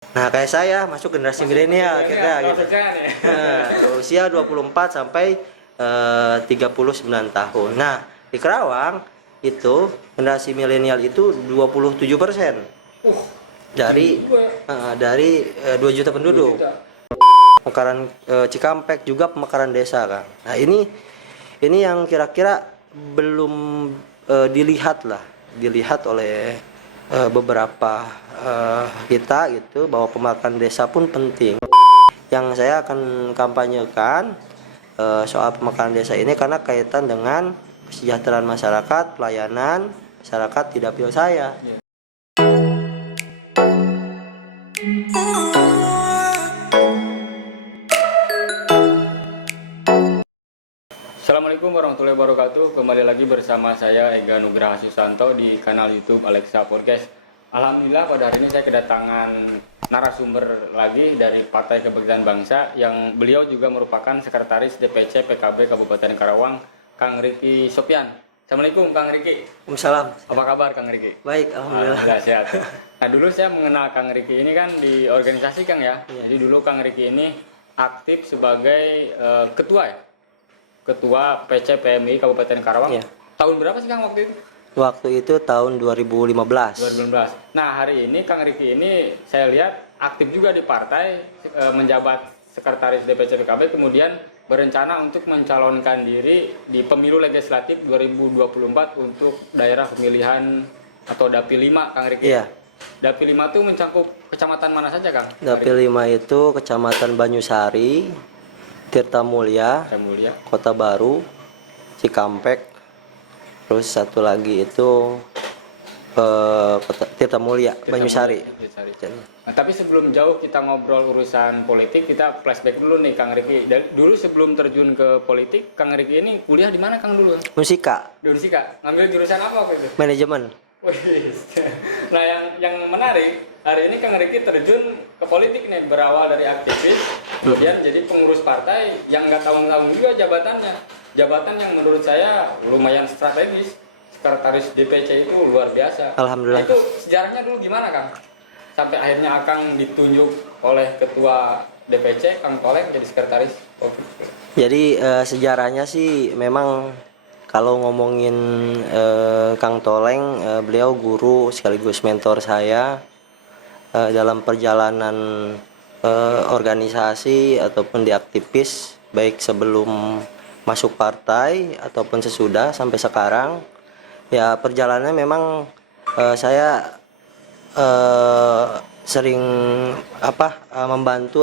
Nah, kayak saya masuk generasi milenial kira gitu. Usia 24 sampai 39 tahun. Nah, di Kerawang itu generasi milenial itu 27% dari 2 juta penduduk. Pemekaran Cikampek juga pemekaran desa, Kang. Nah, ini yang kira-kira belum dilihat oleh beberapa kita gitu, bahwa pemekaran desa pun penting. Yang saya akan kampanyekan soal pemekaran desa ini karena kaitan dengan kesejahteraan masyarakat, pelayanan masyarakat di dapil saya. Assalamualaikum warahmatullahi wabarakatuh. Kembali lagi bersama saya Ega Nugraha Susanto di kanal YouTube Alexa Podcast. Alhamdulillah pada hari ini saya kedatangan narasumber lagi dari Partai Kebangkitan Bangsa yang beliau juga merupakan sekretaris DPC PKB Kabupaten Karawang, Kang Riki Sopyan. Assalamualaikum Kang Riki. Waalaikumsalam. Apa kabar Kang Riki? Baik, alhamdulillah. Sehat. Nah, dulu saya mengenal Kang Riki ini kan di organisasi Kang ya. Iya. Jadi dulu Kang Riki ini aktif sebagai Ketua PC PMI Kabupaten Karawang. Iya. Tahun berapa sih Kang waktu itu? Waktu itu tahun 2015. 2019. Nah, hari ini Kang Riki ini saya lihat aktif juga di partai, menjabat sekretaris DPC PKB, kemudian berencana untuk mencalonkan diri di pemilu legislatif 2024 untuk daerah pemilihan atau Dapil 5 Kang Riki. Iya. Dapil 5 itu mencakup kecamatan mana saja Kang? Dapil 5 itu Kecamatan Banyusari, Tirta Mulia, Saya mulia. Kota Baru, Cikampek, terus satu lagi itu Tirta Mulia, Banyusari. Nah, tapi sebelum jauh kita ngobrol urusan politik, kita flashback dulu nih Kang Riki. Dulu sebelum terjun ke politik, Kang Riki ini kuliah di mana Kang dulu? Musika, Di Unsika. Ngambil jurusan apa waktu itu? manajemen. Wih. Nah, yang menarik, hari ini Kang Riki terjun ke politik nih, berawal dari aktivis, kemudian jadi pengurus partai yang nggak tanggung-tanggung juga jabatannya. Jabatan yang menurut saya lumayan strategis. Sekretaris DPC itu luar biasa. Alhamdulillah. Itu sejarahnya dulu gimana Kang? Sampai akhirnya Kang ditunjuk oleh Ketua DPC, Kang Toleng jadi sekretaris. Jadi sejarahnya sih memang kalau ngomongin Kang Toleng, beliau guru sekaligus mentor saya dalam perjalanan organisasi ataupun di aktivis, baik sebelum masuk partai ataupun sesudah sampai sekarang. Ya, perjalanannya memang saya sering membantu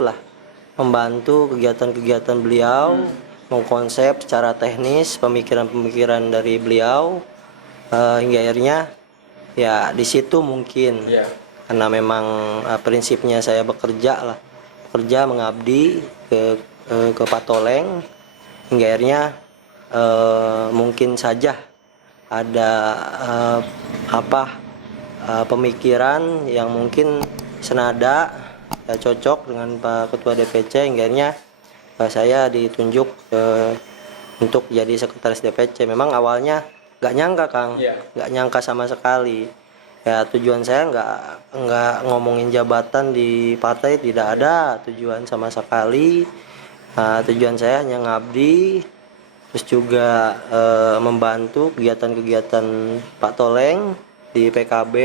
kegiatan-kegiatan beliau, mengkonsep secara teknis pemikiran-pemikiran dari beliau, hingga akhirnya ya di situ mungkin karena memang prinsipnya saya bekerja mengabdi ke Pak Toleng, hingga akhirnya mungkin saja ada pemikiran yang mungkin senada, ya, cocok dengan Pak Ketua DPC, hingga akhirnya saya ditunjuk untuk jadi sekretaris DPC. Memang awalnya nggak nyangka Kang, nggak nyangka sama sekali. Ya, tujuan saya nggak ngomongin jabatan di partai, tidak ada tujuan sama sekali. Tujuan saya hanya ngabdi, terus juga membantu kegiatan-kegiatan Pak Toleng di PKB,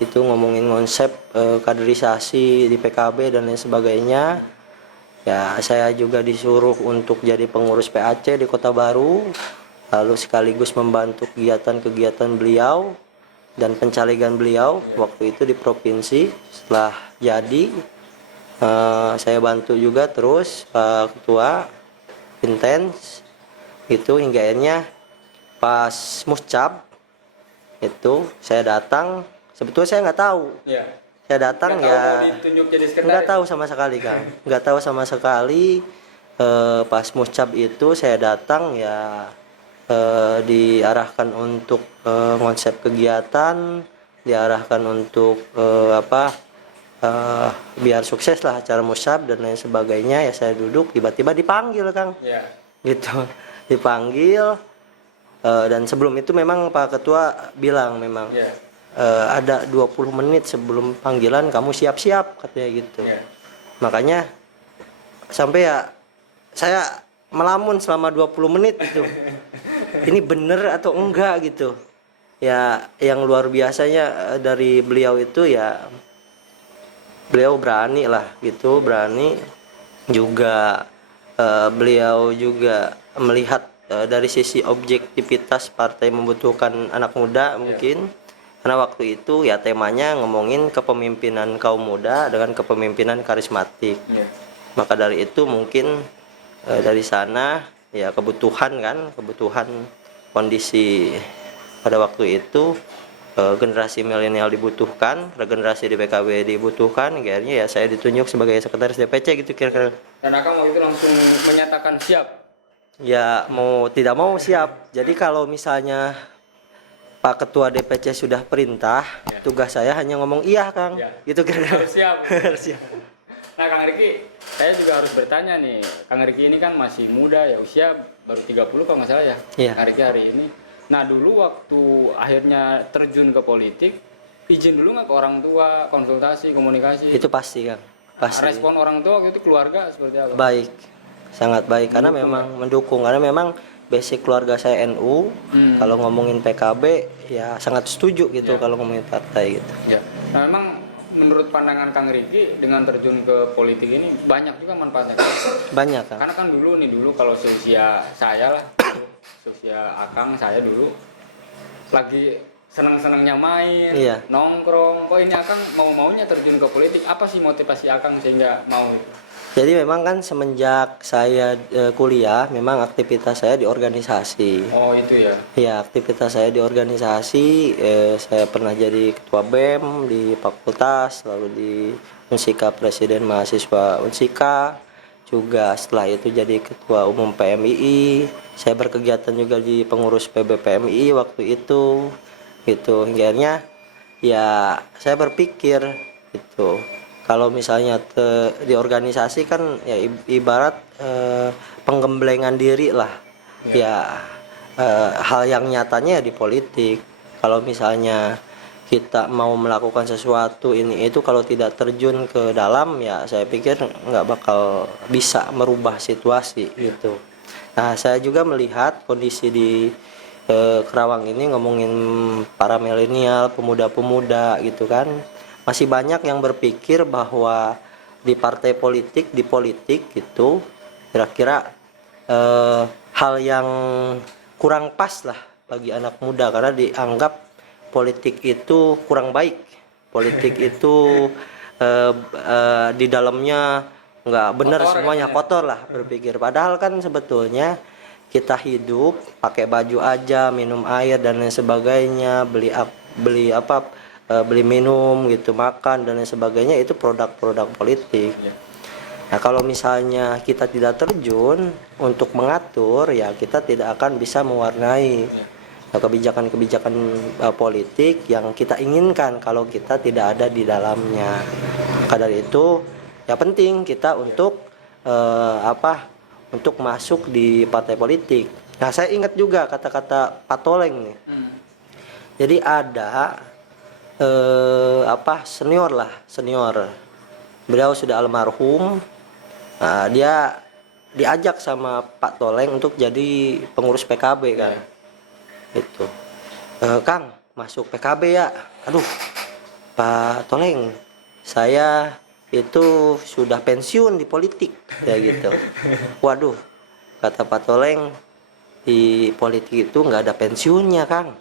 itu ngomongin konsep kaderisasi di PKB dan lain sebagainya. Ya, saya juga disuruh untuk jadi pengurus PAC di Kota Baru, lalu sekaligus membantu kegiatan-kegiatan beliau dan pencalegan beliau waktu itu di provinsi. Setelah jadi, saya bantu juga terus Pak Ketua intens itu, hingga akhirnya pas muscap itu saya datang. Sebetulnya saya nggak tahu. Saya datang nggak tahu sama sekali Kang, nggak tahu sama sekali. Pas muscap itu saya datang, ya diarahkan untuk konsep kegiatan, diarahkan untuk biar sukses lah acara muscap dan lain sebagainya. Ya, saya duduk, tiba-tiba dipanggil Kang, gitu, dipanggil. Dan sebelum itu memang Pak Ketua bilang memang ada 20 menit sebelum panggilan kamu siap-siap katanya gitu. Makanya sampai ya saya melamun selama 20 menit gitu. Ini bener atau enggak gitu. Ya yang luar biasanya dari beliau itu ya beliau berani lah gitu, berani juga. Beliau juga melihat dari sisi objektivitas partai membutuhkan anak muda mungkin, karena waktu itu ya temanya ngomongin kepemimpinan kaum muda dengan kepemimpinan karismatik. Maka dari itu mungkin dari sana ya kebutuhan kondisi pada waktu itu, generasi milenial dibutuhkan, regenerasi di PKB dibutuhkan, akhirnya ya saya ditunjuk sebagai sekretaris DPC gitu kira-kira. Dan Akang waktu itu langsung menyatakan siap. Ya mau tidak mau siap. Jadi kalau misalnya Pak Ketua DPC sudah perintah, tugas saya hanya ngomong iya Kang, gitu kira-kira. Harus siap. Harus siap. Nah Kang Riki, saya juga harus bertanya nih, Kang Riki ini kan masih muda ya, usia baru 30 kalau nggak salah ya, Iya. Kang Riki hari ini. Nah dulu waktu akhirnya terjun ke politik, izin dulu nggak ke orang tua, konsultasi, komunikasi? Itu pasti Kang. Pasti. Respon orang tua waktu itu, keluarga seperti apa? Baik, sangat baik karena memang mendukung, karena memang basic keluarga saya NU. Kalau ngomongin PKB ya sangat setuju gitu kalau ngomongin partai gitu. Ya. Nah memang menurut pandangan Kang Riki dengan terjun ke politik ini banyak juga manfaatnya. Banyak Kang. Karena kan dulu kalau seusia saya lah, seusia Akang saya dulu lagi senang-senangnya main, Iya. nongkrong. Kok ini Akang mau-maunya terjun ke politik? Apa sih motivasi Akang sehingga mau? Jadi memang kan semenjak saya kuliah, memang aktivitas saya di organisasi. Oh itu ya. Ya, aktivitas saya di organisasi, saya pernah jadi ketua BEM di fakultas, lalu di Unsika, presiden mahasiswa Unsika, juga setelah itu jadi ketua umum PMII. Saya berkegiatan juga di pengurus PB PMII waktu itu, gitu. Akhirnya ya saya berpikir gitu. Kalau misalnya di organisasi kan ya ibarat penggemblengan diri lah. Ya hal yang nyatanya di politik. Kalau misalnya kita mau melakukan sesuatu ini itu, kalau tidak terjun ke dalam ya saya pikir nggak bakal bisa merubah situasi gitu. Nah saya juga melihat kondisi di Kerawang ini, ngomongin para milenial, pemuda-pemuda gitu kan, masih banyak yang berpikir bahwa di partai politik, di politik gitu kira-kira hal yang kurang pas lah bagi anak muda, karena dianggap politik itu kurang baik, politik itu di dalamnya nggak benar, semuanya kotor lah berpikir. Padahal kan sebetulnya kita hidup pakai baju aja, minum air dan lain sebagainya, beli minum gitu, makan dan lain sebagainya, itu produk-produk politik. Nah kalau misalnya kita tidak terjun untuk mengatur, ya kita tidak akan bisa mewarnai kebijakan-kebijakan politik yang kita inginkan kalau kita tidak ada di dalamnya. Maka dari itu ya penting kita untuk untuk masuk di partai politik. Nah saya ingat juga kata-kata Pak Toleng nih. Jadi ada senior, beliau sudah almarhum. Nah, dia diajak sama Pak Toleng untuk jadi pengurus PKB kan. Itu Kang masuk PKB ya. Aduh Pak Toleng, saya itu sudah pensiun di politik kayak gitu. Waduh, kata Pak Toleng, di politik itu nggak ada pensiunnya Kang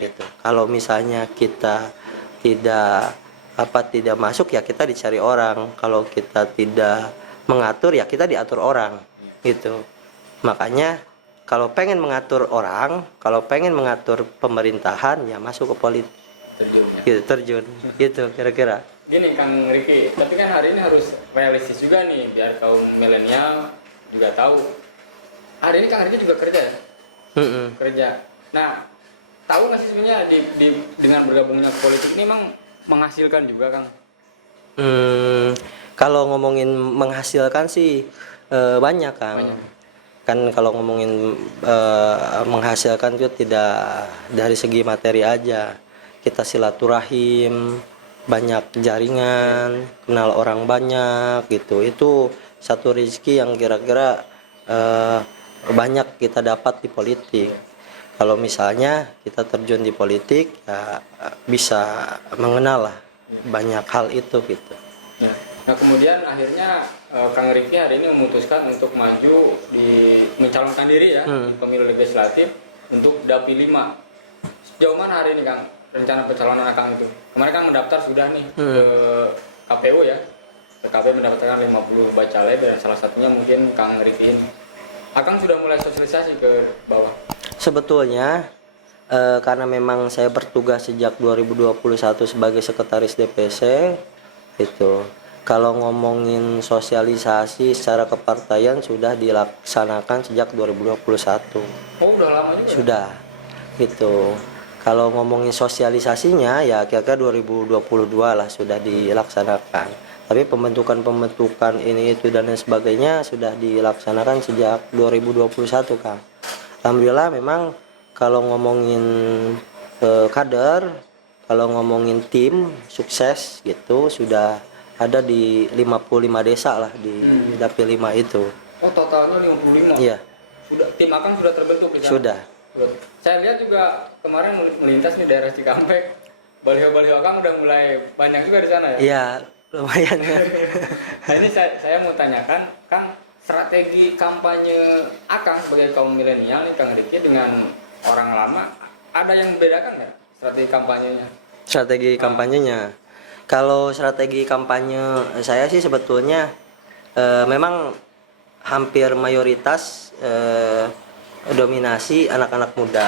gitu. Kalau misalnya kita tidak masuk ya kita dicari orang, kalau kita tidak mengatur ya kita diatur orang gitu. Makanya kalau pengen mengatur orang, kalau pengen mengatur pemerintahan ya masuk ke politik, terjun gitu kira-kira. Gini Kang Riki, tapi kan hari ini harus realistis juga nih, biar kaum milenial juga tahu. Hari ini Kang Riki juga kerja ya? Kerja. Nah, tahu nggak sih sebenarnya dengan bergabungnya ke politik ini emang menghasilkan juga Kang? Kalau ngomongin menghasilkan sih banyak Kang. Kan kalau ngomongin menghasilkan itu tidak dari segi materi aja. kita silaturahim, banyak jaringan, kenal orang banyak gitu. Itu satu rezeki yang kira-kira banyak kita dapat di politik. Kalau misalnya kita terjun di politik, ya bisa mengenal lah banyak hal itu gitu. Ya. Nah kemudian akhirnya Kang Riki hari ini memutuskan untuk maju mencalonkan diri ya di pemilu legislatif untuk Dapil 5. Sejauh mana hari ini Kang rencana pencalonan Kang itu? Kemarin kan mendaftar sudah nih ke KPU ya. Ke KPU mendaftarkan 50 bacalek dan salah satunya mungkin Kang Riki ini. Akang sudah mulai sosialisasi ke bawah. Sebetulnya karena memang saya bertugas sejak 2021 sebagai sekretaris DPC itu. Kalau ngomongin sosialisasi secara kepartaian sudah dilaksanakan sejak 2021. Oh, udah lama juga. Sudah. Gitu. Kalau ngomongin sosialisasinya ya kira-kira 2022 lah sudah dilaksanakan. Tapi pembentukan ini itu dan lain sebagainya sudah dilaksanakan sejak 2021, Kang. Alhamdulillah memang kalau ngomongin kader, kalau ngomongin tim sukses gitu sudah ada di 55 desa lah di Dapil 5 itu. Oh, totalnya 55. Iya. Sudah tim Akang sudah terbentuk ya? Sudah. Saya lihat juga kemarin melintas di daerah Cikampek. Baliho-baliho Akang udah mulai banyak juga di sana ya? Iya, lumayan ya. Nah, ini saya mau tanyakan, Kang, strategi kampanye Akang sebagai kaum milenial nih Kang Riki dengan orang lama ada yang membedakan nggak strategi kampanyenya? Strategi kampanyenya. Kalau strategi kampanye saya sih sebetulnya memang hampir mayoritas dominasi anak-anak muda.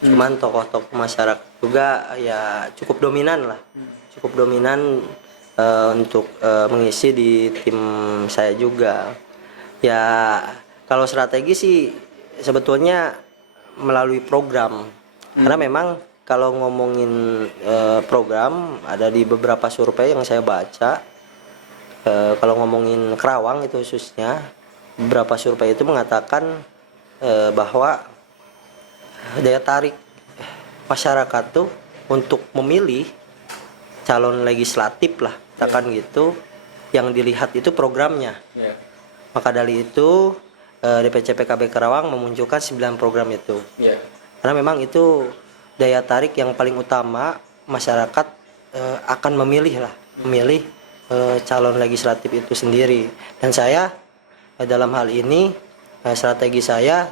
Cuman tokoh-tokoh masyarakat juga ya cukup dominan lah. Cukup dominan untuk mengisi di tim saya juga. Ya kalau strategi sih sebetulnya melalui program. Karena memang kalau ngomongin program ada di beberapa survei yang saya baca, kalau ngomongin Kerawang itu khususnya beberapa survei itu mengatakan bahwa daya tarik masyarakat tuh untuk memilih calon legislatif lah katakan gitu yang dilihat itu programnya. Maka dari itu DPC PKB Kerawang memunculkan 9 program itu. Karena memang itu daya tarik yang paling utama masyarakat akan memilih calon legislatif itu sendiri. Dan saya dalam hal ini strategi saya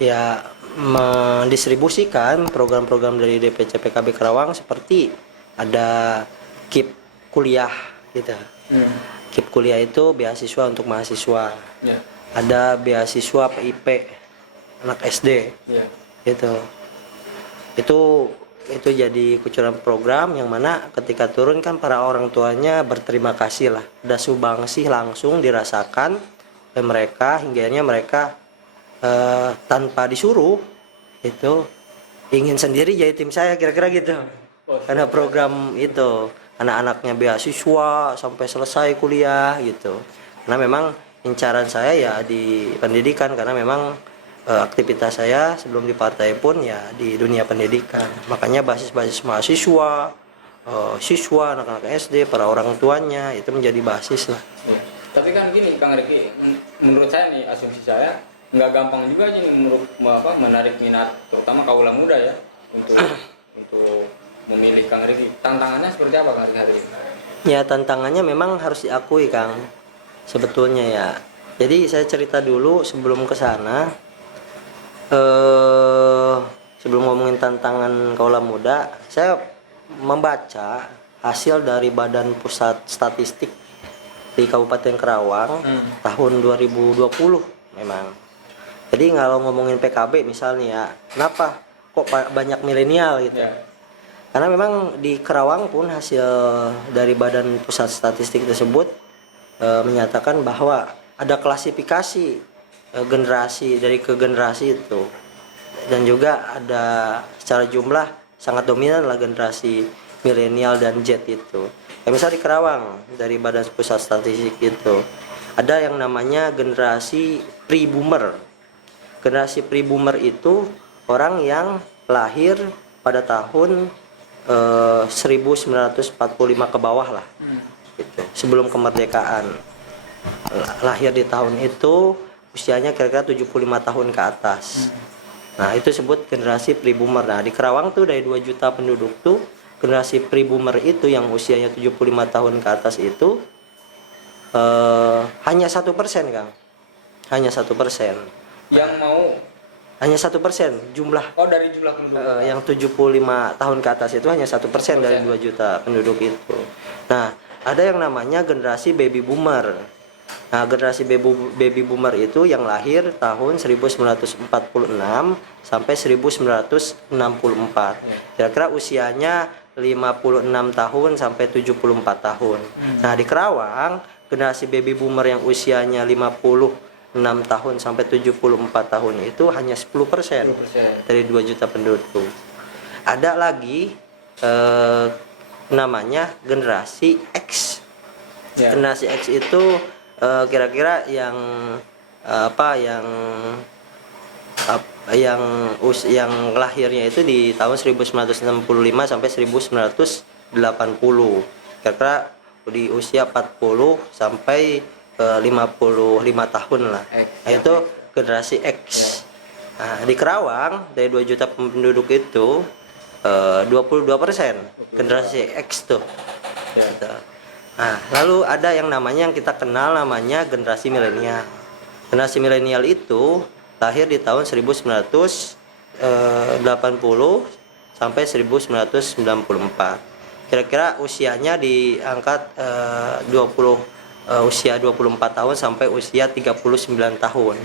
ya mendistribusikan program-program dari DPC PKB Kerawang seperti ada KIP kuliah gitu. KIP kuliah itu beasiswa untuk mahasiswa. Ada beasiswa PIP anak SD. Gitu. Itu jadi kucuran program yang mana ketika turun kan para orang tuanya berterima kasih lah. Ada sumbangsi langsung dirasakan oleh mereka hingga akhirnya mereka tanpa disuruh itu ingin sendiri jadi tim saya kira-kira gitu. Karena program itu anak-anaknya beasiswa sampai selesai kuliah gitu. Karena memang incaran saya ya di pendidikan karena memang aktivitas saya sebelum di partai pun ya di dunia pendidikan. Makanya basis-basis mahasiswa, siswa, anak-anak SD, para orang tuanya itu menjadi basis lah. Tapi kan gini Kang Riki, menurut saya nih asumsi saya nggak gampang juga aja nih menarik minat terutama kaula muda ya untuk memilih Kang Riki. Tantangannya seperti apa Kang hari ini? Ya tantangannya memang harus diakui Kang. Sebetulnya ya. Jadi saya cerita dulu sebelum ke sana. Sebelum ngomongin tantangan kaula muda, saya membaca hasil dari Badan Pusat Statistik di Kabupaten Kerawang tahun 2020 memang. Jadi kalau ngomongin PKB misalnya ya, kenapa kok banyak milenial gitu? Karena memang di Kerawang pun hasil dari Badan Pusat Statistik tersebut menyatakan bahwa ada klasifikasi generasi dari ke generasi itu, dan juga ada secara jumlah sangat dominan lah generasi milenial dan Z itu. Misal di Kerawang dari Badan Pusat Statistik itu ada yang namanya generasi pre-boomer. Generasi pre-boomer itu orang yang lahir pada tahun 1945 ke bawah lah, gitu. Sebelum kemerdekaan. Lahir di tahun itu, usianya kira-kira 75 tahun ke atas. Nah, itu sebut generasi pre-boomer. Nah, di Kerawang tuh dari 2 juta penduduk tuh, generasi pre-boomer itu yang usianya 75 tahun ke atas itu hanya 1%, Kang. Hanya 1%. Yang mau Hanya 1% jumlah dari jumlah penduduk yang 75 tahun ke atas itu hanya 1% dari 2 juta penduduk itu. Nah, ada yang namanya generasi baby boomer. Nah, generasi baby boomer itu yang lahir tahun 1946 sampai 1964. Kira-kira usianya 56 tahun sampai 74 tahun. Nah, di Kerawang, generasi baby boomer yang usianya 56 tahun sampai 74 tahun itu hanya 10% dari 2 juta penduduk. Ada lagi namanya generasi X. Generasi X itu kira-kira yang yang lahirnya itu di tahun 1965 sampai 1980. Kira-kira di usia 40 sampai 55 tahun lah. Nah, itu generasi X. Nah, di Kerawang dari 2 juta penduduk itu 22% generasi X tuh. Gitu. Nah, lalu ada yang namanya yang kita kenal namanya generasi milenial. Generasi milenial itu lahir di tahun 1980 sampai 1994. Kira-kira usianya diangkat usia 24 tahun sampai usia 39 tahun.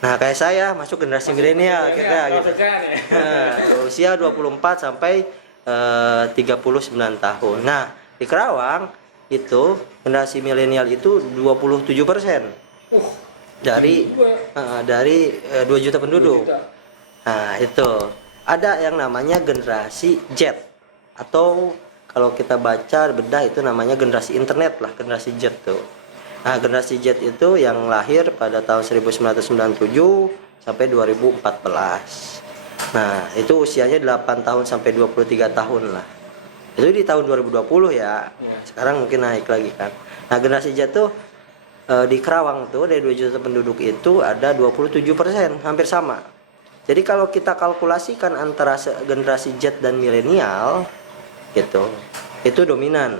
Nah, kayak saya masuk generasi milenial kira-kira gitu. Usia 24 sampai 39 tahun. Nah, di Kerawang itu generasi milenial itu 27% dari 2 juta penduduk. Nah, itu ada yang namanya generasi Z, atau kalau kita baca bedah itu namanya generasi internet lah, generasi Z tuh. Nah, generasi Z itu yang lahir pada tahun 1997 sampai 2014. Nah, itu usianya 8 tahun sampai 23 tahun lah. Itu di tahun 2020 ya. Sekarang mungkin naik lagi kan. Nah, generasi Z tuh di Kerawang tuh dari 2 juta penduduk itu ada 27%, hampir sama. Jadi kalau kita kalkulasikan antara generasi Z dan milenial gitu, itu dominan.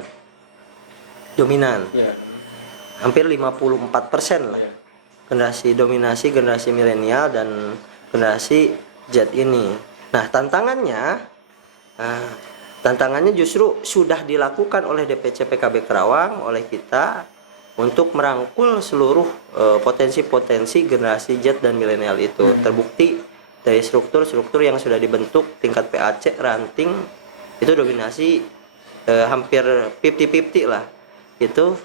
Hampir 54% lah. Generasi milenial dan generasi Z ini. Nah, tantangannya justru sudah dilakukan oleh DPC PKB Kerawang, oleh kita untuk merangkul seluruh potensi-potensi generasi Z dan milenial itu. Terbukti dari struktur-struktur yang sudah dibentuk tingkat PAC, ranting, itu dominasi hampir 50-50 lah. Itu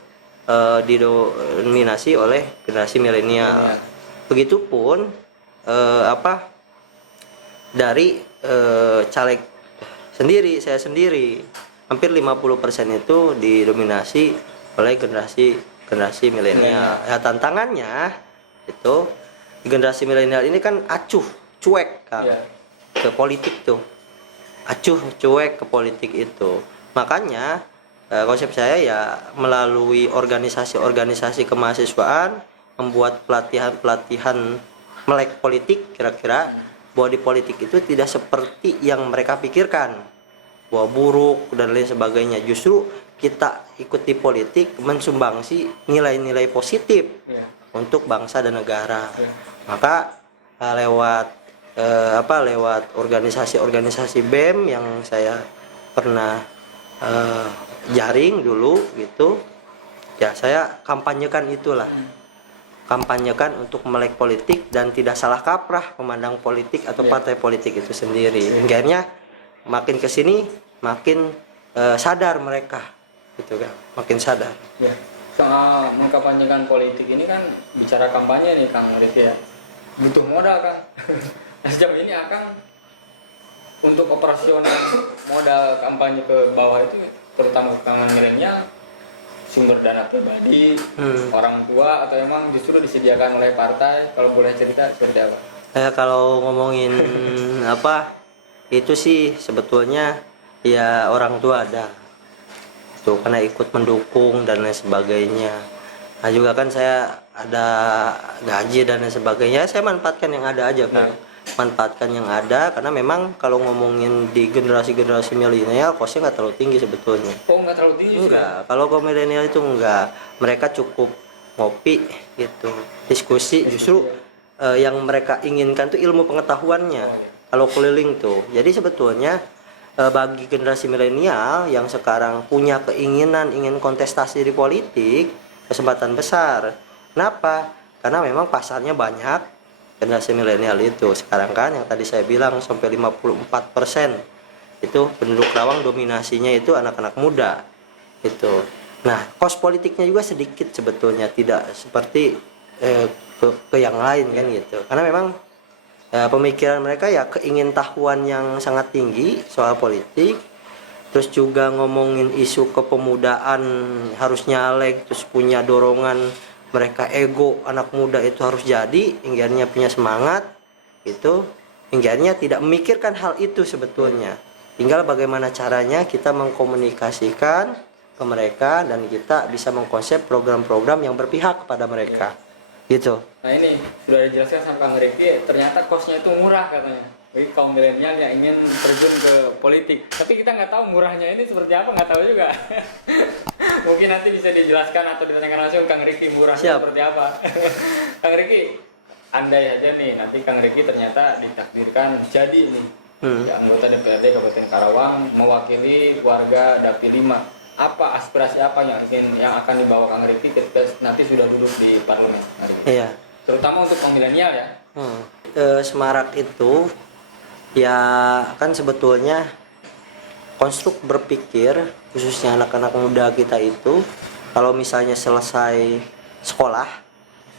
didominasi oleh generasi milenial. Begitupun dari caleg sendiri, saya sendiri, hampir 50% itu didominasi oleh generasi milenial. Ya, tantangannya itu generasi milenial ini kan cuek kan ke politik tuh. Cuek ke politik itu. Makanya konsep saya ya melalui organisasi kemahasiswaan membuat pelatihan melek politik, kira-kira bahwa di politik itu tidak seperti yang mereka pikirkan, bahwa buruk dan lain sebagainya. Justru kita ikut di politik mensumbangsi nilai-nilai positif untuk bangsa dan negara. Maka lewat organisasi BEM yang saya pernah jaring dulu gitu ya, saya kampanyekan untuk melek politik dan tidak salah kaprah memandang politik atau partai politik itu sendiri. Akhirnya makin kesini makin sadar mereka gitu kan, makin sadar. Soal mengkampanyekan politik ini kan bicara kampanye nih Kang Riki ya, butuh modal Kang. Sejauh ini Akang untuk operasional modal kampanye ke bawah itu, terutama ke kalangan milenial, sumber dana pribadi, orang tua, atau emang justru disediakan oleh partai? Kalau boleh cerita seperti apa? Kalau ngomongin itu sih sebetulnya ya orang tua ada tuh karena ikut mendukung dan lain sebagainya. Nah juga kan saya ada gaji dan lain sebagainya, saya manfaatkan yang ada aja kan. Manfaatkan yang ada karena memang kalau ngomongin di generasi milenial kosnya nggak terlalu tinggi sebetulnya. Oh, nggak terlalu tinggi? Enggak, kalau kaum milenial itu enggak, mereka cukup ngopi gitu, diskusi. Justru yang mereka inginkan tuh ilmu pengetahuannya. Kalau keliling tuh, jadi sebetulnya bagi generasi milenial yang sekarang punya keinginan ingin kontestasi di politik, kesempatan besar. Kenapa? Karena memang pasarnya banyak. Generasi milenial itu sekarang kan yang tadi saya bilang sampai 54% itu penduduk Kerawang dominasinya itu anak-anak muda itu. Nah kos politiknya juga sedikit sebetulnya, tidak seperti ke yang lain kan gitu, karena memang pemikiran mereka ya keingintahuan yang sangat tinggi soal politik, terus juga ngomongin isu kepemudaan harus nyalek, terus punya dorongan mereka ego anak muda itu harus jadi, hingga punya semangat itu, hingga tidak memikirkan hal itu sebetulnya. Tinggal bagaimana caranya kita mengkomunikasikan ke mereka dan kita bisa mengkonsep program-program yang berpihak kepada mereka. Gitu. Nah ini sudah dijelaskan sama Kang Riki, ternyata kosnya itu murah katanya. Bagi kaum milenial yang ingin terjun ke politik. Tapi kita nggak tahu murahnya ini seperti apa, nggak tahu juga. Mungkin nanti bisa dijelaskan atau ditanyakan langsung Kang Riki murahnya seperti apa. Kang Riki, andai aja nih nanti Kang Riki ternyata ditakdirkan jadi nih anggota DPRD Kabupaten Karawang mewakili warga Dapil 5. Apa aspirasi apa yang akan dibawa Kang Riki ketika nanti sudah duduk di parlemen? Iya. Terutama untuk kaum milenial ya. Semarak itu ya kan sebetulnya konstruk berpikir khususnya anak-anak muda kita itu kalau misalnya selesai sekolah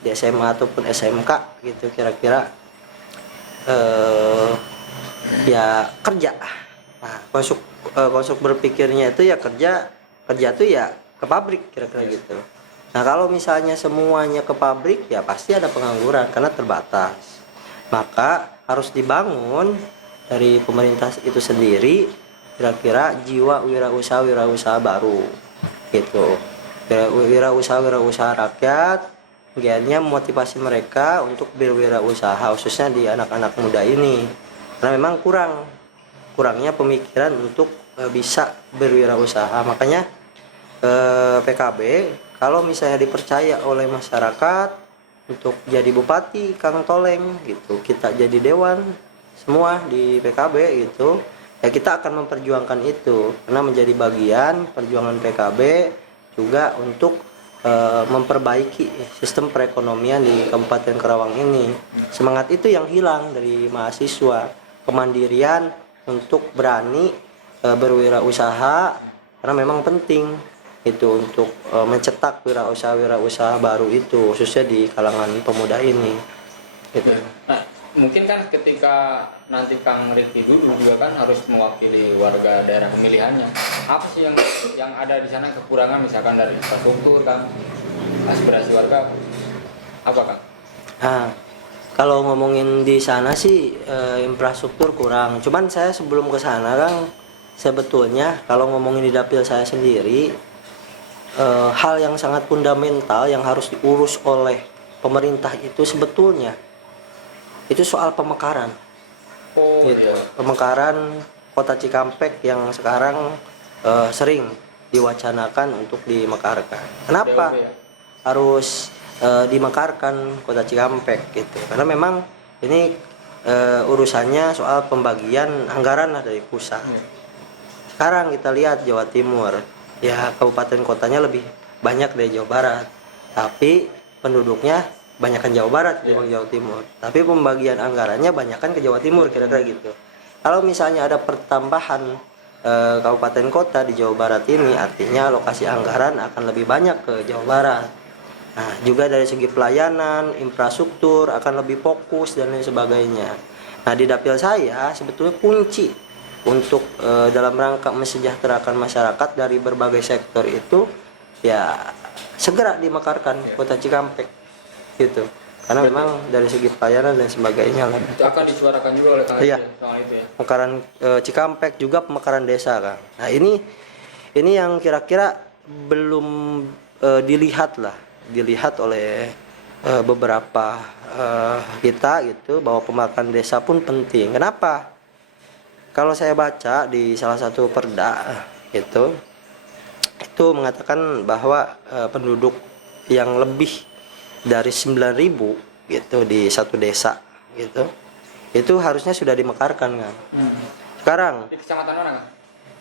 di SMA ataupun SMK gitu kira-kira ya kerja. Nah, konstruk berpikirnya itu ya kerja tuh ya ke pabrik kira-kira gitu. Nah kalau misalnya semuanya ke pabrik ya pasti ada pengangguran karena terbatas. Maka harus dibangun dari pemerintah itu sendiri kira-kira jiwa wirausaha baru gitu. Wirausaha rakyat, kemudiannya memotivasi mereka untuk berwirausaha khususnya di anak-anak muda ini. Karena memang kurangnya pemikiran untuk bisa berwirausaha. Makanya PKB kalau misalnya dipercaya oleh masyarakat untuk jadi bupati Kang Toleng gitu, kita jadi dewan semua di PKB gitu, ya kita akan memperjuangkan itu karena menjadi bagian perjuangan PKB juga untuk memperbaiki sistem perekonomian di Kabupaten Karawang ini. Semangat itu yang hilang dari mahasiswa, kemandirian untuk berani berwirausaha karena memang penting itu untuk mencetak wirausaha baru itu khususnya di kalangan pemuda ini gitu. Nah, mungkin kan ketika nanti Kang Riki dulu juga kan harus mewakili warga daerah pemilihannya. Apa sih yang ada di sana kekurangan misalkan dari infrastruktur kan, aspirasi warga apa Kang? Nah, kalau ngomongin di sana sih infrastruktur kurang. Cuman saya sebelum ke sana Kang, sebetulnya kalau ngomongin di dapil saya sendiri hal yang sangat fundamental yang harus diurus oleh pemerintah itu sebetulnya itu soal pemekaran. Gitu. Pemekaran Kota Cikampek yang sekarang sering diwacanakan untuk dimekarkan. Kenapa harus dimekarkan Kota Cikampek gitu? Karena memang ini urusannya soal pembagian anggaran lah dari pusat. Sekarang kita lihat Jawa Timur, ya kabupaten kotanya lebih banyak dari Jawa Barat, tapi penduduknya banyakkan Jawa Barat dibanding Jawa Timur, tapi pembagian anggarannya banyakkan ke Jawa Timur kira-kira gitu. Kalau misalnya ada pertambahan kabupaten kota di Jawa Barat ini, artinya alokasi anggaran akan lebih banyak ke Jawa Barat. Nah juga dari segi pelayanan, infrastruktur akan lebih fokus dan lain sebagainya. Nah di dapil saya sebetulnya kunci untuk dalam rangka mensejahterakan masyarakat dari berbagai sektor itu ya segera dimekarkan Kota Cikampek gitu. karena memang dari segi pelayanan dan sebagainya lah. Itu akan disuarakan juga oleh Kang Iya. Riki soal itu ya. Pemekaran Cikampek juga pemekaran desa, Kang. Nah, ini yang kira-kira belum dilihat oleh beberapa kita gitu, bahwa pemekaran desa pun penting. Kenapa? Kalau saya baca di salah satu perda itu mengatakan bahwa penduduk yang lebih dari 9.000 gitu di satu desa gitu, itu harusnya sudah dimekarkan, kan. Sekarang Di kecamatan mana, Kang?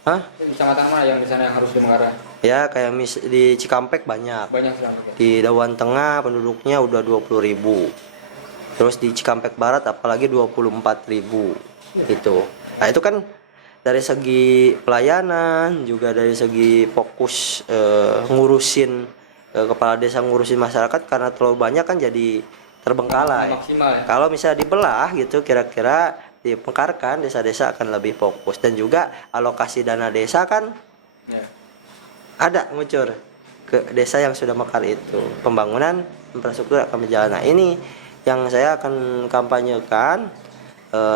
Hah? Di kecamatan mana yang di sana yang harus dimekarkan? Ya kayak di Cikampek banyak. Banyak sekali. Di Dawan Tengah penduduknya udah 20.000. Terus di Cikampek Barat apalagi 24.000 gitu. Nah, itu kan dari segi pelayanan, juga dari segi fokus ngurusin kepala desa, ngurusin masyarakat, karena terlalu banyak kan jadi terbengkalai. Maksimal ya. Kalau misalnya dibelah gitu, kira-kira dipekarkan, desa-desa akan lebih fokus. Dan juga alokasi dana desa kan Ya. ada ngucur ke desa yang sudah mekar itu. Pembangunan infrastruktur akan berjalan. Nah, ini yang saya akan kampanyekan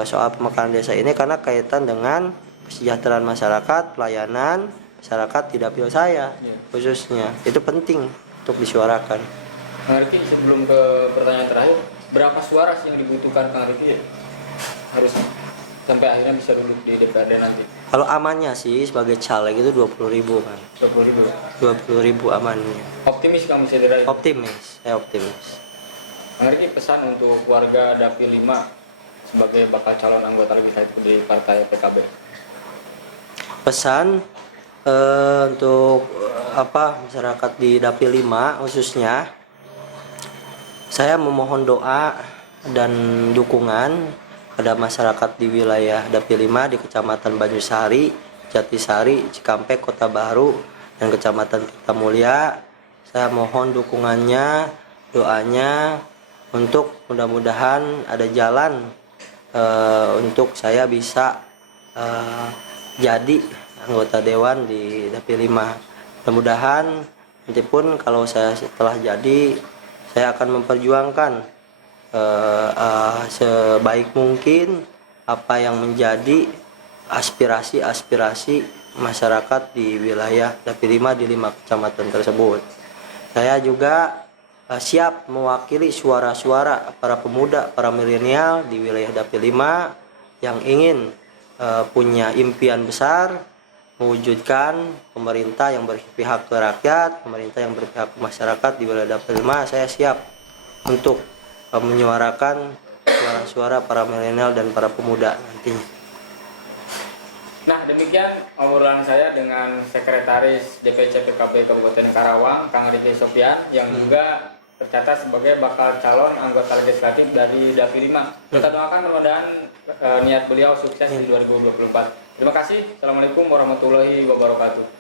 soal pemekaran desa ini, karena kaitan dengan kesejahteraan masyarakat, pelayanan masyarakat di dapil saya khususnya. Itu penting untuk disuarakan. Kang Riki, sebelum ke pertanyaan terakhir, berapa suara sih yang dibutuhkan Kang Riki harus sampai akhirnya bisa duduk di DPRD nanti? Kalau amannya sih sebagai caleg itu 20.000, kan. 20.000. 20.000 amannya. Optimis Kang bisa diraih? Saya optimis. Kang Riki, pesan untuk warga Dapil 5 sebagai bakal calon anggota legislatif di Partai PKB. Pesan untuk masyarakat di Dapil 5 khususnya, saya memohon doa dan dukungan pada masyarakat di wilayah Dapil 5 di Kecamatan Banjusari, Jatisari, Cikampek, Kota Baru, dan Kecamatan Tirtamulya. Saya mohon dukungannya, doanya, untuk mudah-mudahan ada jalan untuk saya bisa jadi anggota dewan di Dapil 5. Mudah-mudahan nanti pun kalau saya setelah jadi, saya akan memperjuangkan sebaik mungkin apa yang menjadi aspirasi masyarakat di wilayah Dapil 5 di 5 kecamatan tersebut. Saya juga siap mewakili suara-suara para pemuda, para milenial di wilayah Dapil 5 yang ingin punya impian besar mewujudkan pemerintah yang berpihak ke rakyat, pemerintah yang berpihak ke masyarakat di wilayah Dapil 5. Saya siap untuk menyuarakan suara-suara para milenial dan para pemuda nantinya. Nah, demikian obrolan saya dengan Sekretaris DPC PKB Kabupaten Karawang, Kang Riki Sofyan, yang juga tercatat sebagai bakal calon anggota legislatif dari Dapil 5. Kita doakan mudah-mudahan niat beliau sukses di 2024. Terima kasih. Assalamualaikum warahmatullahi wabarakatuh.